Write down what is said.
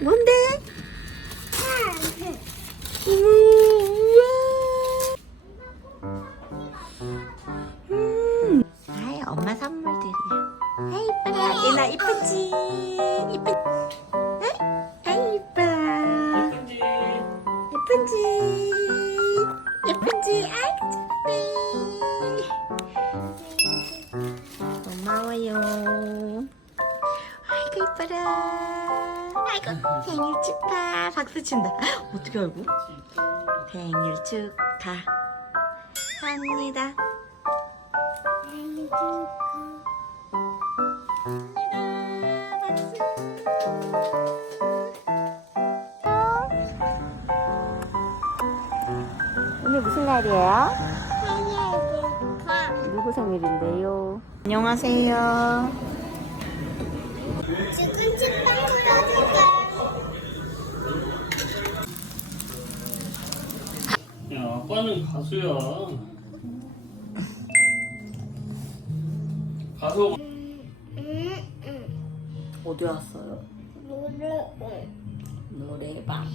뭔데? 음. 아이 엄마 선물들이야. 아이 이뻐라. 얘나 이쁘지? 이쁘. 아이 이뻐. 예쁜지 예쁜지? 예쁜지? 아이고 좋네. 고마워요. 아이고 이뻐라. 아이고 생일 축하. 박수 친다. 어떻게 알고? 생일 축하합니다. 생일 축하합니다. 박수. 오늘 무슨 날이에요? 누구 생일인데요? 안녕하세요. 아빠는 가수야 가수 어디 왔어요? 노래. 노래방.